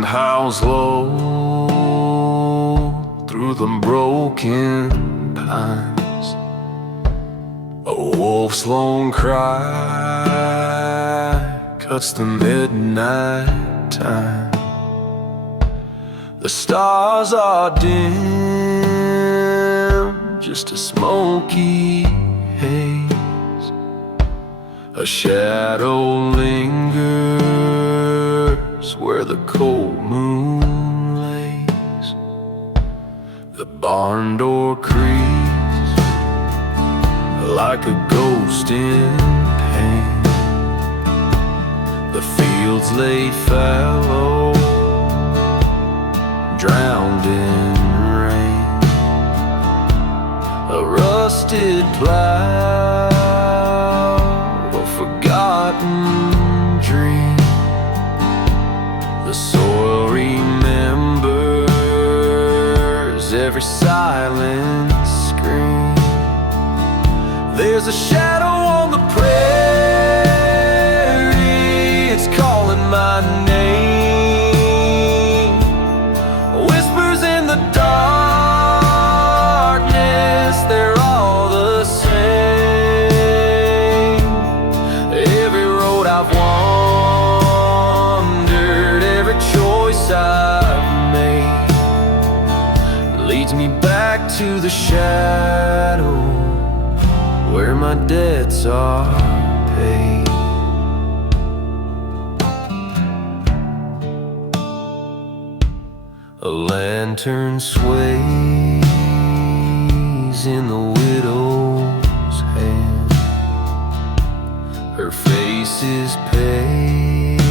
wind howls low through the broken pines. A wolf's lone cry cuts the midnight time. The stars are dim, just a smoky haze. A shadow lingers where the cold moon lays. The barn door creaks like a ghost in pain. The fields lay fallow, drowned in rain. A rusted plow, a forgotten dream. The soil remembers every silent scream. There's a shadow on the prairie, it's calling my name. Whispers in the darkness, they're all the same. Every road I've wandered, every choice I've made leads me back to the shadow where my debts are paid. A lantern sways in the widow's hand. Her face is pale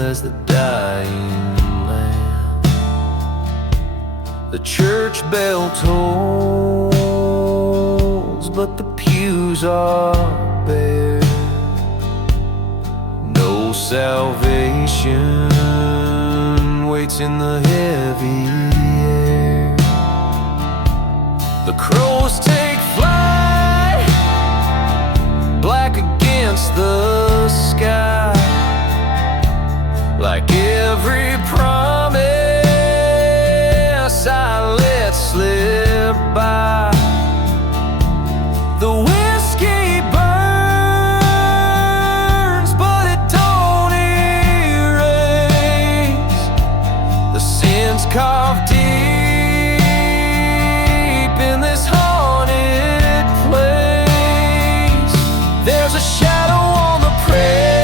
as the dying lamb. The church bell tolls, but the pews are bare. No salvation waits in the heavy air. The crows take flight, black against the sky, like every promise I let slip by. The whiskey burns, but it don't erase the sins carved deep in this haunted place. There's a shadow on the prairie,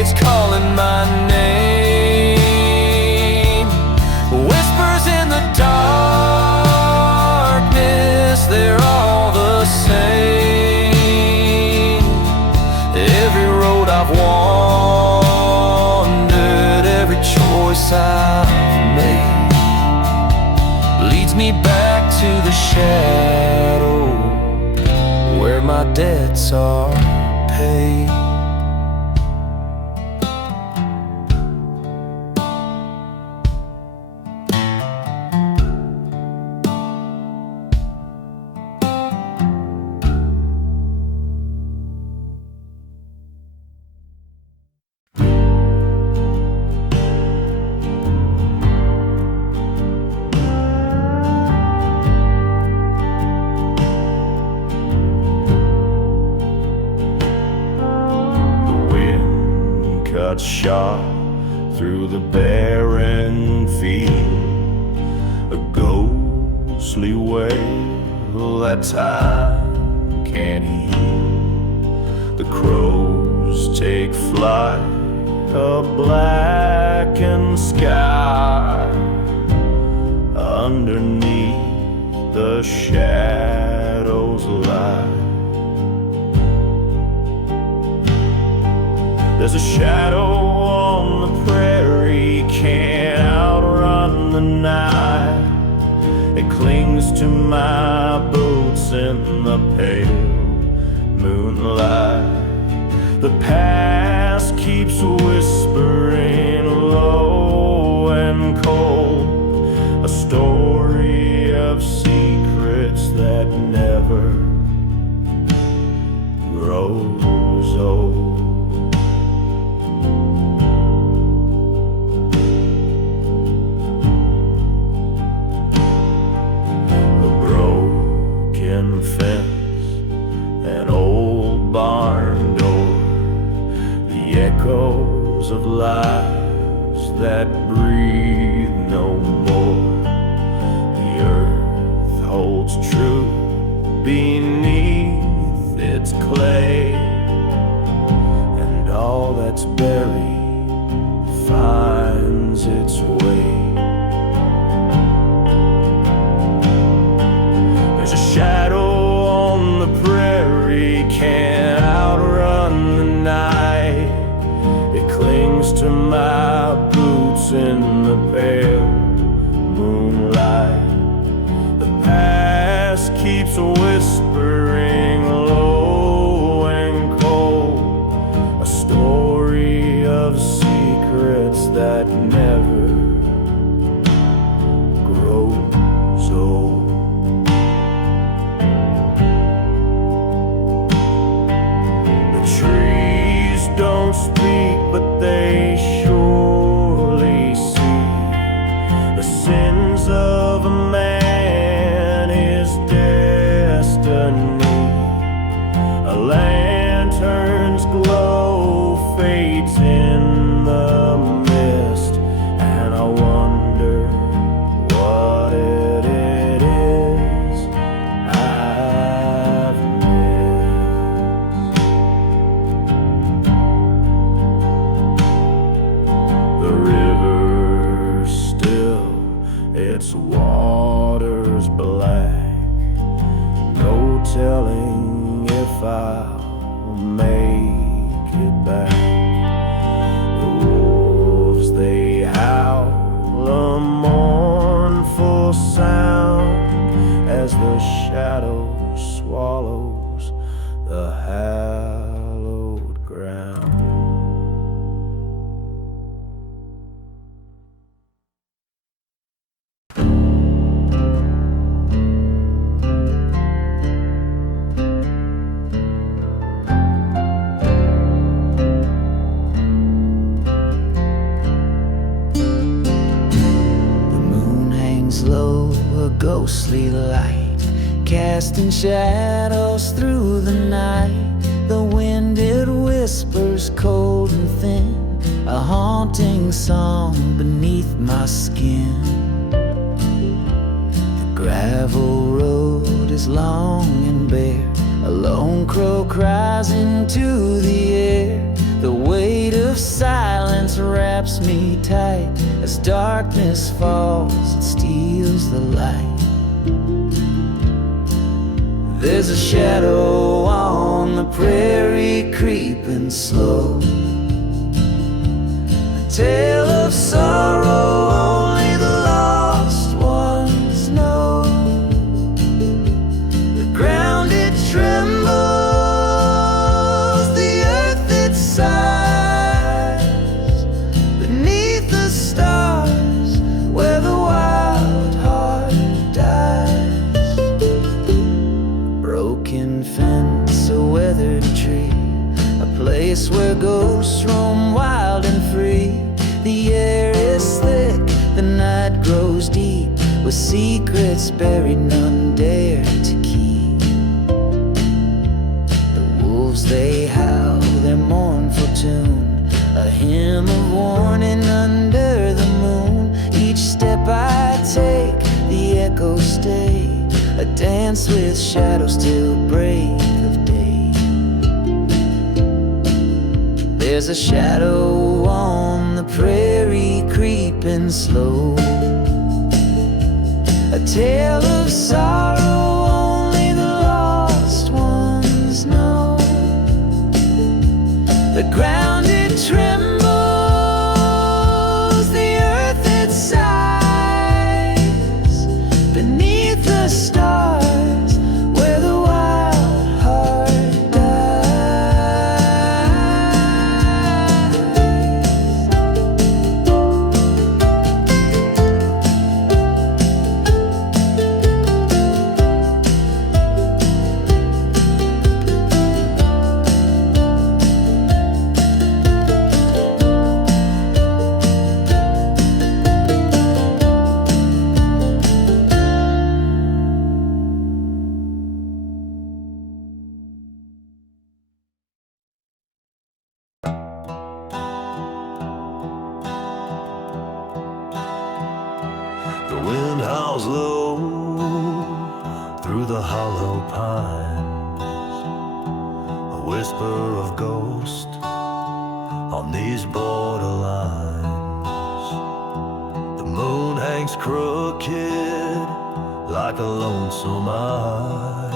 it's calling my name. Whispers in the darkness, they're all the same. Every road I've wandered, every choice I've made leads me back to the shadow where my debts are paid. Cuts sharp through the barren field, a ghostly wail that time can't heal. The crows take flight, a blackened sky. Underneath the shadows lie. There's a shadow on the prairie, can't outrun the night. It clings to my boots in the pale moonlight. The past keeps whispering low and cold, a story of secrets that never grows old. bones of lives that breathe no more. The earth holds true beneath its clay, and all that's buried finds its way. There's a shadow on the prairie, can't outrun the night. It clings to my boots in the pale moonlight. The past keeps whispering low and cold, a story of secrets that never grows old. Trees don't speak, but they surely see the sins of a man, his destiny. A lantern's glow fades in the mist, and I wonder what it is I've missed. The river still, its waters black, no telling if I'll make it back. The wolves, they howl a mournful sound as the shadow swallows the hallowed ground. Low, a ghostly light, casting shadows through the night. The wind, it whispers cold and thin, a haunting song beneath my skin. The gravel road is long and bare, a lone crow cries into the air. The weight of silence wraps me tight, as darkness falls, it steals the light. There's a shadow on the prairie creeping slow, a tale of sorrow only the lost ones know. The ground, it trembles, the earth, it sighs beneath the stars where the wild heart dies. Broken fence, a weathered tree, a place where ghosts roam wild and free. The air is thick, the night grows deep, with secrets buried none dare to keep. The wolves, they howl their mournful tune, a hymn of warning under the moon. Each step I take, the echoes stay, a dance with shadows till break of day. There's a shadow on the prairie creeping slow, a tale of sorrow only the lost ones know. The ground, it trembles, the earth, it sighs beneath the stars where the wild heart dies. falls low through the hollow pines, a whisper of ghost on these borderlines. The moon hangs crooked like a lonesome eye,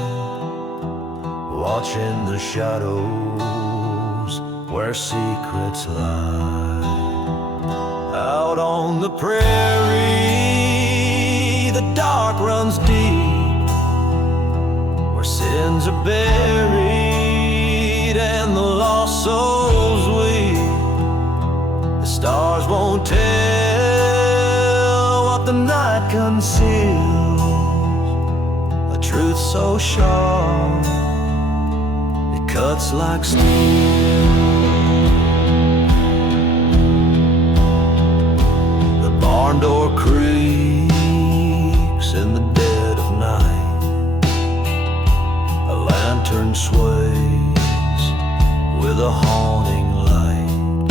watching the shadows where secrets lie. Out on the prairie, the dark runs deep, where sins are buried and the lost souls weep. The stars won't tell what the night conceals, a truth so sharp it cuts like steel. Barn door creaks in the dead of night, a lantern sways with a haunting light.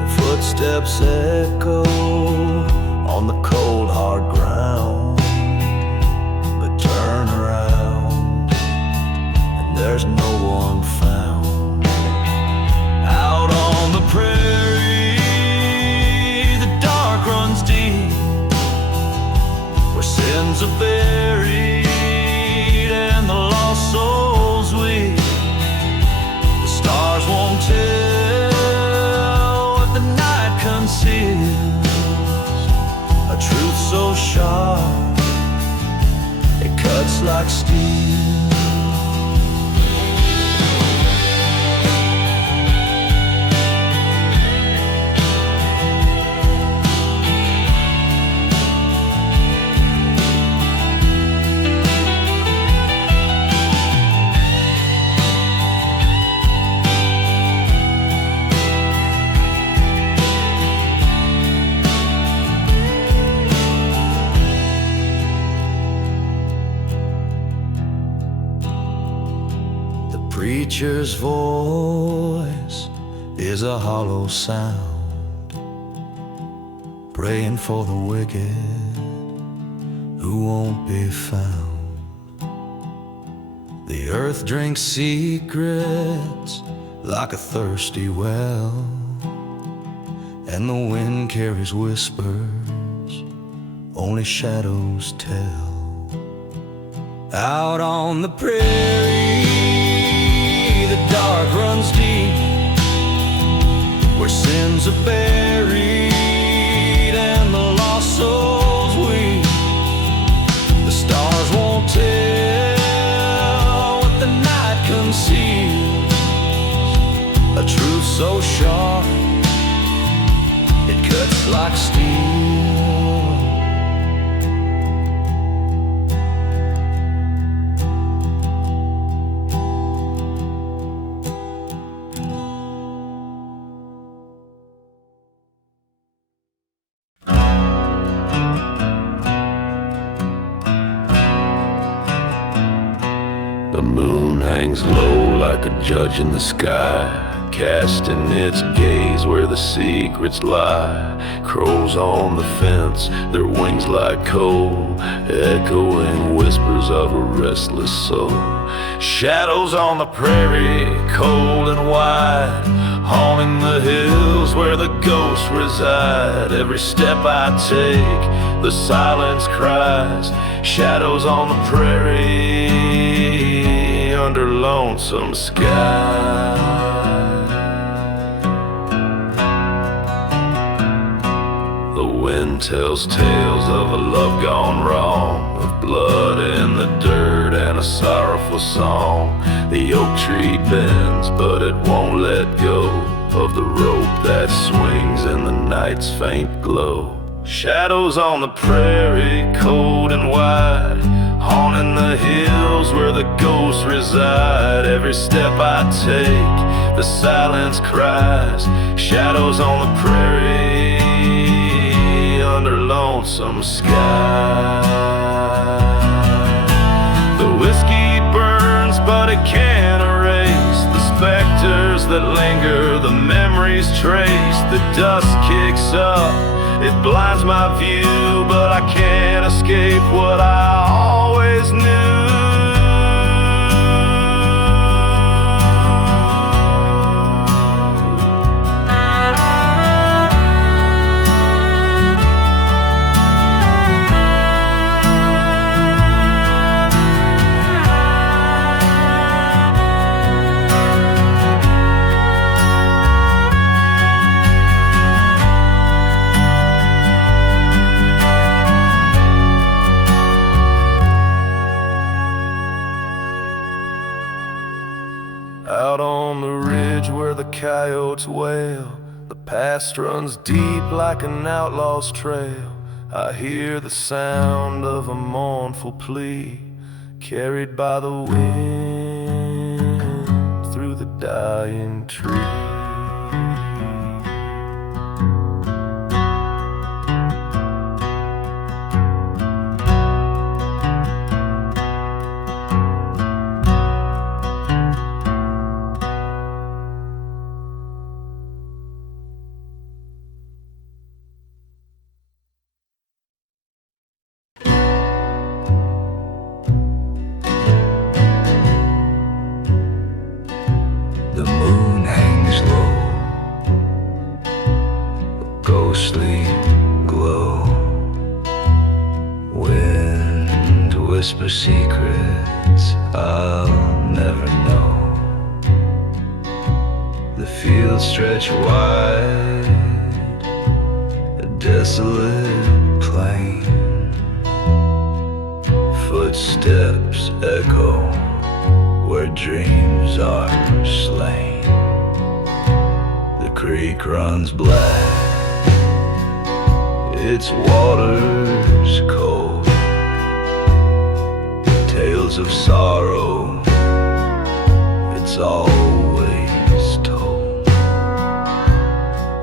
The footsteps echo on the cold hard ground, but turn around and there's no one found. Out on the prairie, runs deep, where sins are buried and the lost souls weep. The stars won't tell what the night conceals, a truth so sharp it cuts like steel. Preacher's voice is a hollow sound, praying for the wicked who won't be found. The earth drinks secrets like a thirsty well, and the wind carries whispers only shadows tell. Out on the prairie, the dark runs deep, where sins are buried and the lost souls weep. The stars won't tell what the night conceals, a truth so sharp it cuts like steel. The moon hangs low like a judge in the sky, casting its gaze where the secrets lie. Crows on the fence, their wings like coal, echoing whispers of a restless soul. Shadows on the prairie, cold and wide, haunting the hills where the ghosts reside. Every step I take, the silence cries. Shadows on the prairie, under lonesome sky. The wind tells tales of a love gone wrong, of blood in the dirt and a sorrowful song. The oak tree bends, but it won't let go of the rope that swings in the night's faint glow. Shadows on the prairie, cold and wide, haunting the hills where the ghosts reside. Every step I take, the silence cries. Shadows on the prairie, under lonesome sky. The whiskey burns, but it can't erase the specters that linger, the memories trace. The dust kicks up, It blinds my view, but I can't escape what I always knew. Out on the ridge where the coyotes wail, the past runs deep like an outlaw's trail. I hear the sound of a mournful plea, carried by the wind through the dying tree. The moon hangs low, a ghostly glow. Wind whispers secrets I'll never know. The fields stretch wide, a desolate plain. Footsteps echo where dreams are slain. The creek runs black, its waters cold. Tales of sorrow, it's always told.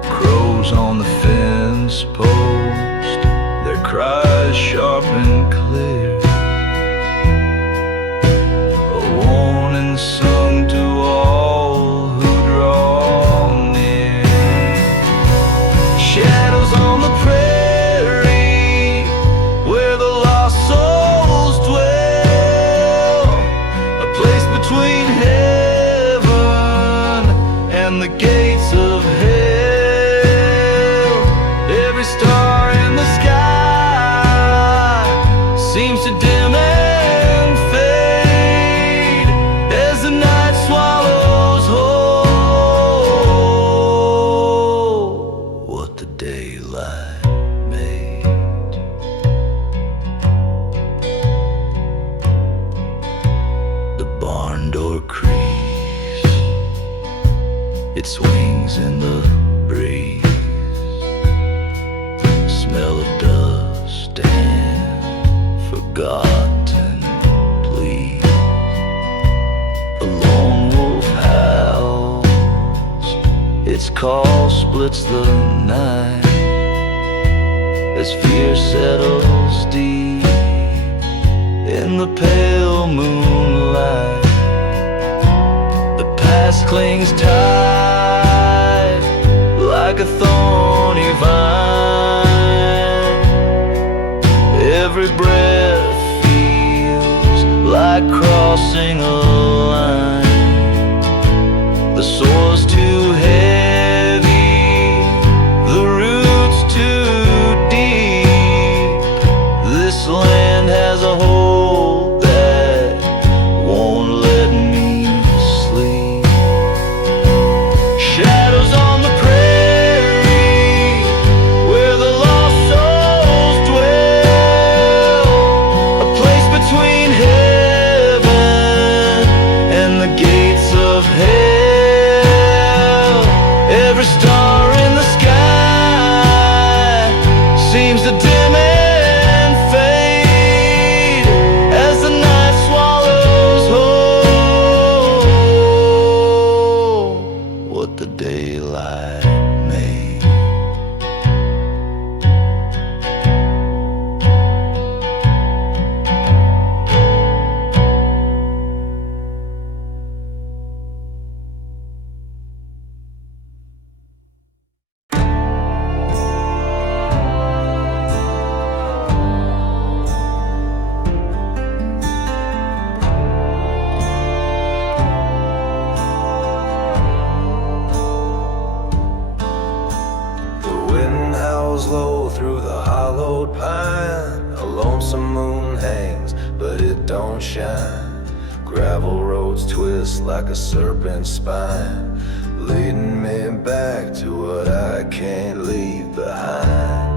Crows on the fence post, their cries sharp and clear. Sung to all who draw near. Shadows on the prairie where the lost souls dwell, a place between heaven and the gates of hell. Every star in the sky seems to dim and fade as the night swallows whole what the daylight made. The barn door creaks, it swings in the breeze. Smell of dust and forgotten pleas. A lone wolf howls, its call splits the night as fear settles deep in the pale moonlight. The past clings tight like a thorny vine. Every breath feels like crossing a line. The soil's too heavy, the roots too deep. This land has a hold that won't let me sleep. Shadows on the prairie where the lost souls dwell, a place between heaven and the gates of hell. Every star in the sky seems to dim and fade as the night swallows whole what the daylight made. pine. A lonesome moon hangs, but it don't shine. Gravel roads twist like a serpent's spine, leading me back to what I can't leave behind.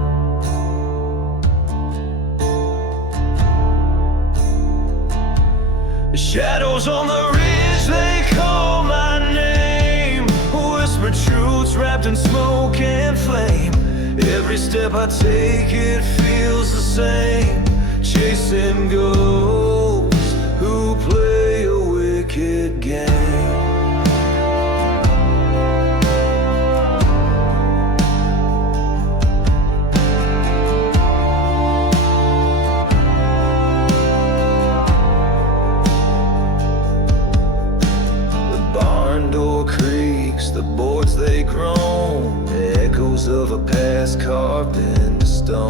The shadows on the ridge, they call my name, whisper truths wrapped in smoke and flame. Every step I take, it feels the same, chasing ghosts who play a wicked game. The boards they groan, the echoes of a past carved into stone.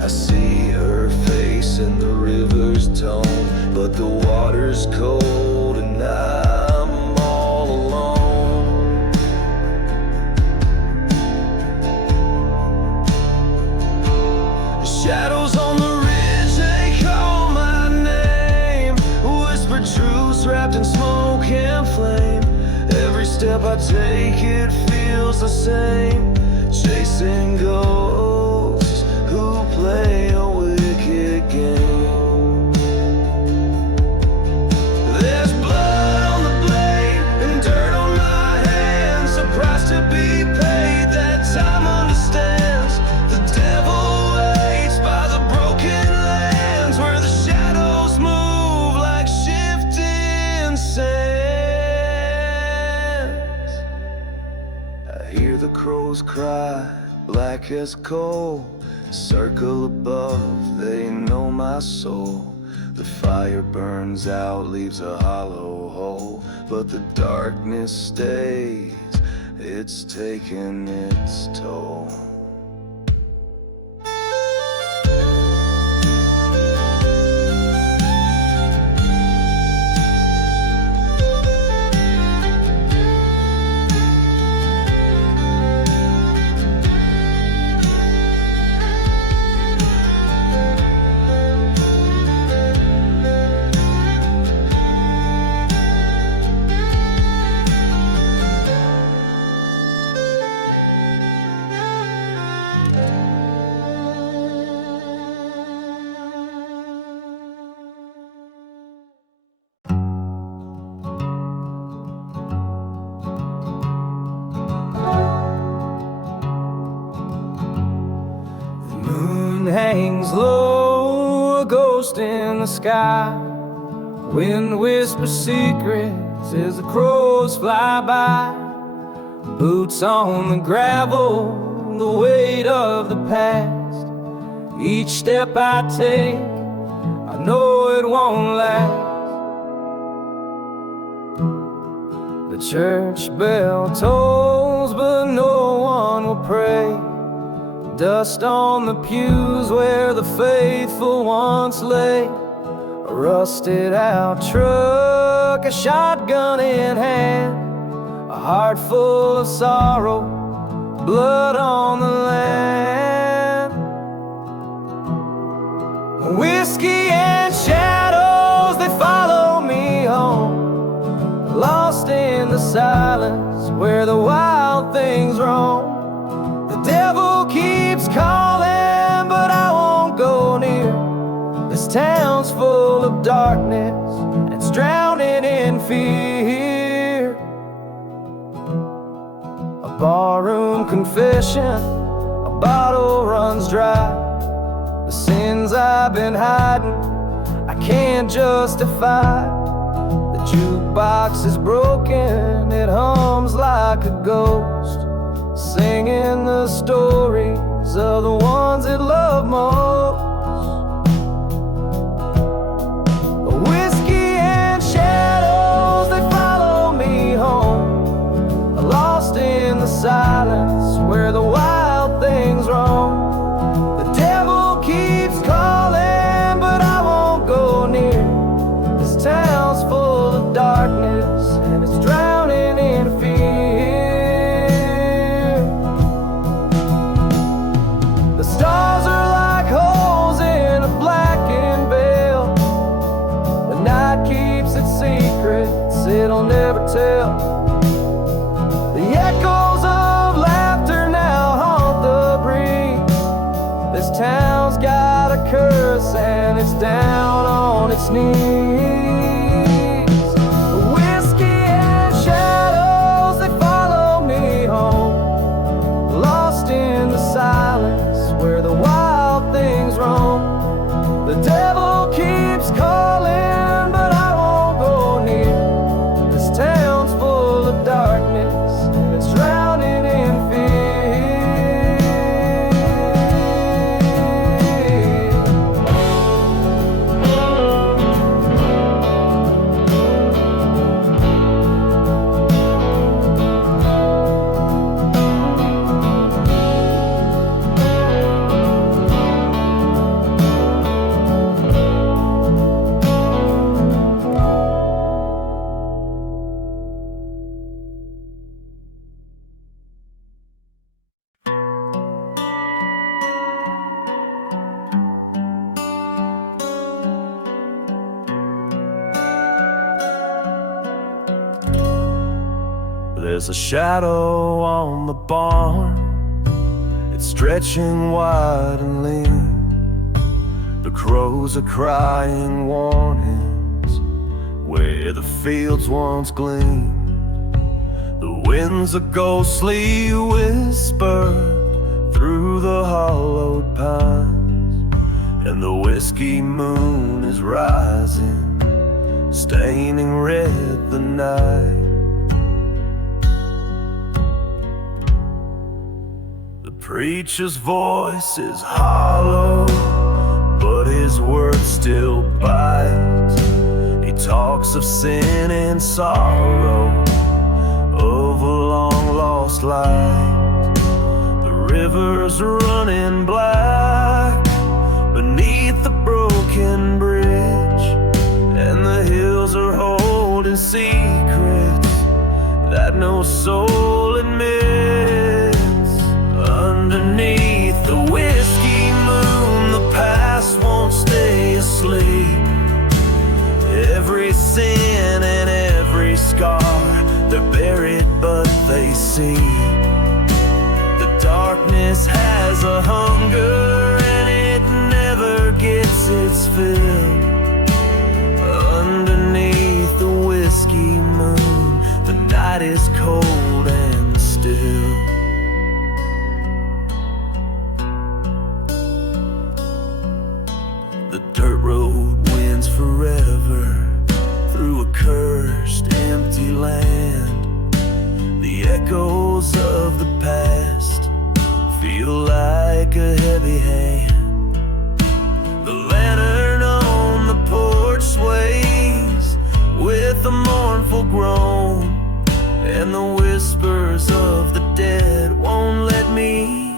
I see her face in the river's tone, but the water's cold and I'm all alone. The shadows on the ridge, they call my name, whisper truths wrapped in smoke and flame. Every step I take, it feels the same, chasing ghosts who play a wicked game. There's blood on the blade and dirt on my hands, a price to be paid that time understands. The devil waits by the broken lands, where the shadows move like shifting sand. Hear the crows cry, black as coal, circle above, they know my soul. The fire burns out, leaves a hollow hole, but the darkness stays, it's taking its toll. Hangs low, a ghost in the sky. Wind whispers secrets as the crows fly by. Boots on the gravel, the weight of the past. Each step I take, I know it won't last. The church bell tolls, but no one will pray. Dust on the pews where the faithful once lay. A rusted out truck, a shotgun in hand, a heart full of sorrow, blood on the land. Whiskey and shadows, they follow me home, lost in the silence where the wild things roam. The devil keeps calling, but I won't go near. This town's full of darkness, it's drowning in fear. A barroom confession, a bottle runs dry. The sins I've been hiding, I can't justify. The jukebox is broken, it hums like a ghost, singing the stories of the ones that love most. Whiskey and shadows, they follow me home, lost in the silence where the wild things roam. The devil keeps calling, but I won't go near. This town's full of darkness, and it's drowning in fear. Stars are like hope its knees. Whiskey and shadows, they follow me home, lost in the silence where the wild things roam. The devil keeps calling, but I won't go near. This town's full of darkness, and it's drowning in fear. There's a shadow on the barn, it's stretching wide and lean. The crows are crying warnings where the fields once gleamed. The winds a ghostly whisper through the hollowed pines, and the whiskey moon is rising, staining red the night. The preacher's voice is hollow, but his words still bite. He talks of sin and sorrow, of a long-lost light. The river's running black beneath the broken bridge, and the hills are holding secrets that no soul admits. Underneath the whiskey moon, the past won't stay asleep. Every sin and every scar, they're buried but they see. The darkness has a hunger and it never gets its fill. Underneath the whiskey moon, the night is cold and still. The dirt road winds forever through a cursed, empty land. The echoes of the past feel like a heavy hand. The lantern on the porch sways with a mournful groan, and the whispers of the dead won't let me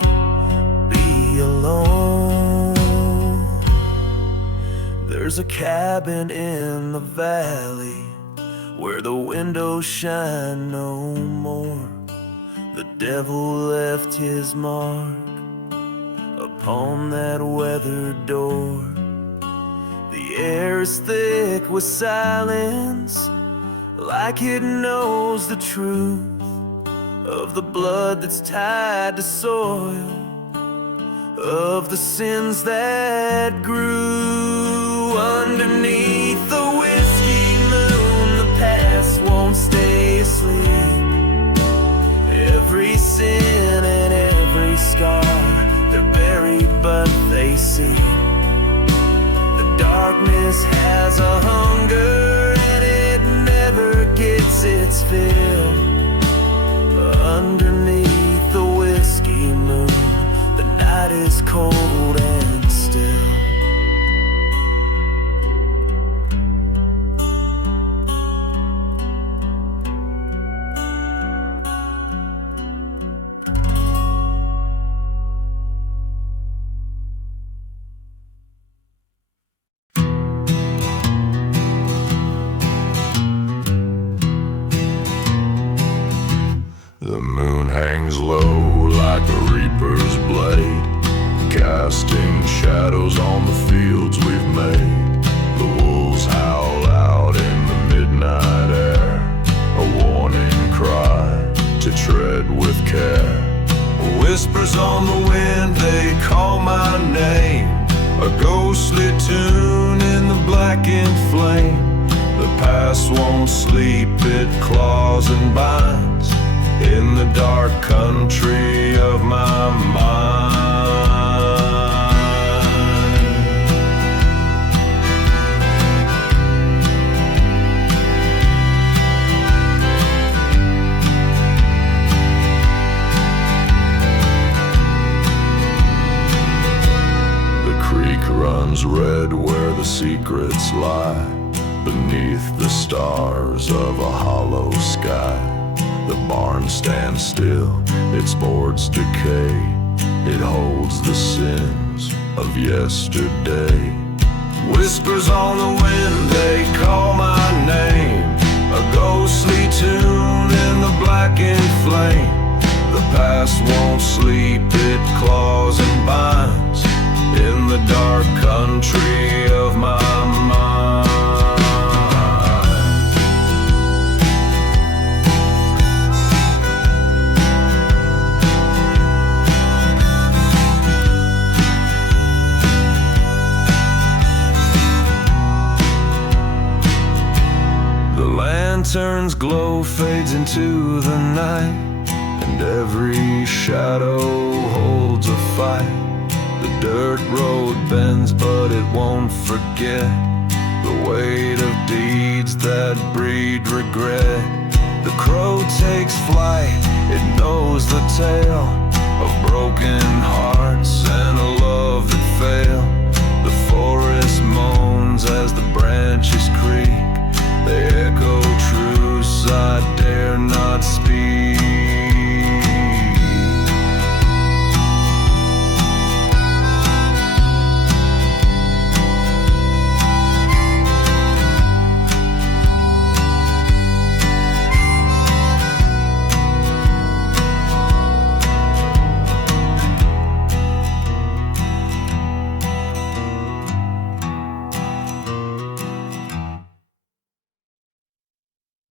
be alone. There's a cabin in the valley where the windows shine no more. The devil left his mark upon that weathered door. The air is thick with silence, like it knows the truth of the blood that's tied to soil, of the sins that grew. Underneath the whiskey moon, the past won't stay asleep. Every sin and every scar, they're buried but they see. The darkness has a hunger and it never gets its fill. Underneath the whiskey moon, the night is cold and still. The moon hangs low like a reaper's blade, casting shadows on the fields we've made. The wolves howl out in the midnight air, a warning cry to tread with care. Whispers on the wind, they call my name, a ghostly tune in the blackened flame. The past won't sleep, it claws and binds in the dark country of my mind. The creek runs red where the secrets lie, beneath the stars of a hollow sky. The barn stands still, its boards decay. It holds the sins of yesterday. Whispers on the wind, they call my name. A ghostly tune in the blackened flame. The past won't sleep, it claws and binds in the dark country of my mind. Lantern's glow fades into the night, and every shadow holds a fight. The dirt road bends, but it won't forget the weight of deeds that breed regret. The crow takes flight, it knows the tale of broken hearts and a love that failed. The forest moans as the branches creak. They echo truths I dare not speak.